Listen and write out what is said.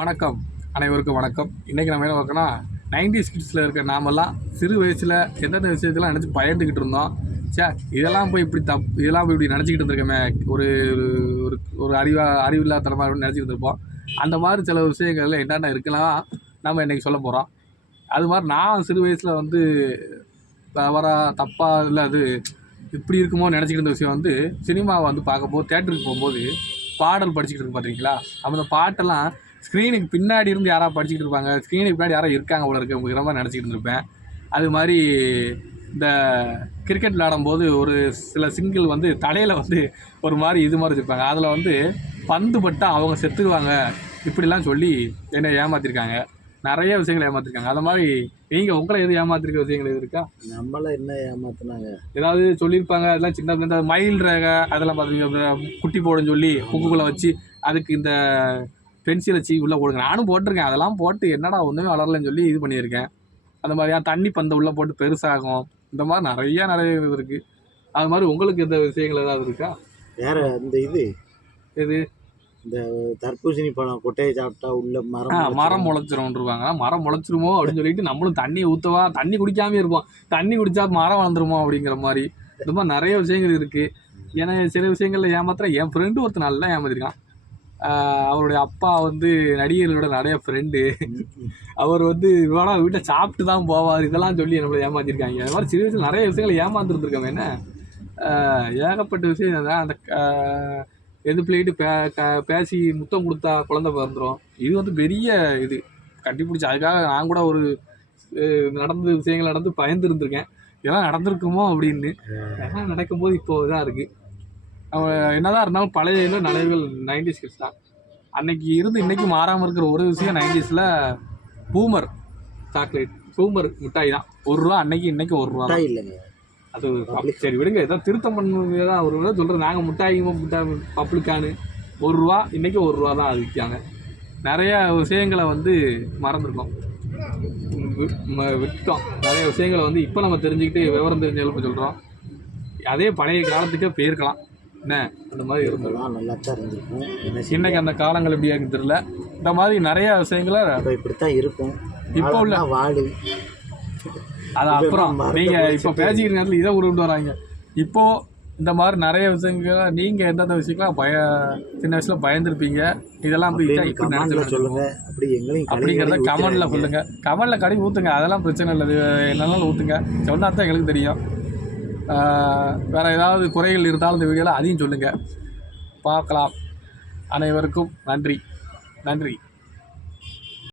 வணக்கம், அனைவருக்கும் வணக்கம். இன்றைக்கி நம்ம என்ன பார்க்கணும்னா 90s கிட்ஸில் இருக்க நாமெல்லாம் சிறு வயசில் எந்தெந்த விஷயத்தெல்லாம் நினச்சி பயந்துக்கிட்டு இருந்தோம். இதெல்லாம் போய் இதெல்லாம் போய் இப்படி நினச்சிக்கிட்டு இருந்திருக்கோமே, ஒரு ஒரு ஒரு அறிவில்லாதனமாக நினச்சிக்கிட்டு இருப்போம். அந்த மாதிரி சில விஷயங்கள்ல என்னென்ன இருக்கலாம் நம்ம இன்றைக்கி சொல்ல போகிறோம். அது மாதிரி நான் சிறு வயசில் தப்பாக இல்லை, அது இப்படி இருக்குமோ நினச்சிக்கிட்டு இருந்த விஷயம் சினிமாவை பார்க்கும்போது தேட்டருக்கு போகும்போது பாடல் படிச்சுக்கிட்டு இருக்கு பார்த்தீங்களா. அந்த பாட்டெல்லாம் ஸ்க்ரீனுக்கு பின்னாடி இருந்து யாராவது படிச்சுக்கிட்டு இருப்பாங்க, ஸ்க்ரீனுக்கு பின்னாடி யாராவது இருக்காங்க போல இருக்கு அப்படிங்கிற மாதிரி நினச்சிக்கிட்டு இருப்பேன். அது மாதிரி இந்த கிரிக்கெட் விளையாடும்போது ஒரு சில சிங்கிள் தலையில் ஒரு மாதிரி இது மாதிரி வச்சுருப்பாங்க. அதில் பந்து பட்டால் அவங்க செத்துடுவாங்க இப்படிலாம் சொல்லி என்னை ஏமாற்றிருக்காங்க. நிறைய விஷயங்கள் ஏமாற்றிருக்காங்க. அது மாதிரி நீங்கள் உங்களை எது ஏமாற்றிருக்க விஷயங்கள் எது இருக்கா? நம்மளாம் என்ன ஏமாத்தினாங்க, ஏதாவது சொல்லியிருப்பாங்க. அதெல்லாம் சின்ன பிள்ளை மயில் ரேகை அதெல்லாம் பார்த்தீங்கன்னா குட்டி போடுன்னு சொல்லி புக்குக்குள்ளே வச்சு அதுக்கு இந்த பென்சிலை உள்ளே போடுங்க. நானும் போட்டிருக்கேன். அதெல்லாம் போட்டு என்னடா ஒன்றுமே வளரலன்னு சொல்லி இது பண்ணியிருக்கேன். அந்த மாதிரியா தண்ணி பந்தை உள்ளே போட்டு பெருசாகும். இந்த மாதிரி நிறைய இது இருக்குது. அது மாதிரி உங்களுக்கு எந்த விஷயங்கள் ஏதாவது இருக்கா? வேற இந்த இது இந்த தர்பூசணி பழம் கொட்டையை சாப்பிட்டா உள்ள மரம் முளைச்சிரும்ன்றாங்க. மரம் முளைச்சிருமோ அப்படின்னு சொல்லிட்டு நம்மளும் தண்ணி ஊற்றவா, தண்ணி குடிக்காமே இருப்போம். தண்ணி குடிச்சா மரம் வளர்ந்துருமோ அப்படிங்கிற மாதிரி இந்த மாதிரி நிறைய விஷயங்கள் இருக்குது. ஏன்னா சில விஷயங்கள்ல என் ஃப்ரெண்டு ஒருத்தர் நல்லா ஏமாத்திருக்கான். அவருடைய அப்பா நடிகர்களோட நிறைய ஃப்ரெண்டு. அவர் இவனா வீட்டை சாப்பிட்டு தான் போவார் இதெல்லாம் சொல்லி நம்மளை ஏமாத்திருக்காங்க. அது மாதிரி சிறு வயசில் நிறைய விஷயங்களை ஏமாந்துருந்துருக்காங்க. என்ன ஏகப்பட்ட விஷயம் தான். அந்த எது பிள்ளைட்டு பேசி முத்தம் கொடுத்தா குழந்தை பிறந்துடும். இது பெரிய இது கட்டிப்பிடிச்சி. அதுக்காக நான் கூட ஒரு விஷயங்கள் நடந்து பயந்து இருந்திருக்கேன். இதெல்லாம் நடந்திருக்குமோ அப்படின்னு. இதெல்லாம் நடக்கும்போது இப்போ இதாக இருக்குது. அவன் என்னதான் இருந்தாலும் பழைய நினைவுகள் 90s கிட்ஸ் தான். அன்னைக்கு இருந்து இன்னைக்கு மாறாமல் இருக்கிற ஒரு விஷயம் 90ஸ்ல பூமர் சாக்லேட், பூமர் மிட்டாய் தான். ₹1 அன்னைக்கு இன்னைக்கு ₹1 இல்லைங்க. அது சரி விடுங்க, ஏதாவது திருத்தம் பண்ணுறது தான் ஒரு சொல்கிறேன். நாங்கள் மிட்டாய் பப்ளிக்கானு ₹1 இன்னைக்கு ₹1 தான் அது விற்காங்க. நிறையா விஷயங்களை மறந்துருக்கோம், விட்டோம். நிறைய விஷயங்களை இப்போ நம்ம தெரிஞ்சுக்கிட்டு விவரம் தெரிஞ்ச சொல்கிறோம். அதே பழைய காலத்துக்கே போயிருக்கலாம். என்ன அந்த மாதிரி இருந்ததுலாம் நல்லா தான் இருந்திருக்கும். இன்னைக்கு அந்த காலங்கள் எப்படியா தெரியல. இந்த மாதிரி நிறைய விஷயங்களை இப்படித்தான் இருக்கும். இப்போ உள்ள வாழு அது அப்புறம் நீங்கள் இப்போ பேசிக்கிற நேரத்தில் இதை உருவிட்டு வராங்க. இப்போது இந்த மாதிரி நிறைய விஷயங்கள் நீங்கள் எந்தெந்த விஷயங்கள்லாம் சின்ன வயசில் பயந்துருப்பீங்க, இதெல்லாம் இப்படி சொல்லுங்க. அப்படிங்கிறத கமெண்டில் சொல்லுங்கள். கமெண்டில் கடை ஊற்றுங்க, அதெல்லாம் பிரச்சனை இல்லை. என்னென்னாலும் ஊற்றுங்க, சொன்னால் தான் எங்களுக்கு தெரியும். வேறு ஏதாவது குறைகள் இருந்தாலும் இந்த வீடியோவில் அதையும் சொல்லுங்கள், பார்க்கலாம். அனைவருக்கும் நன்றி.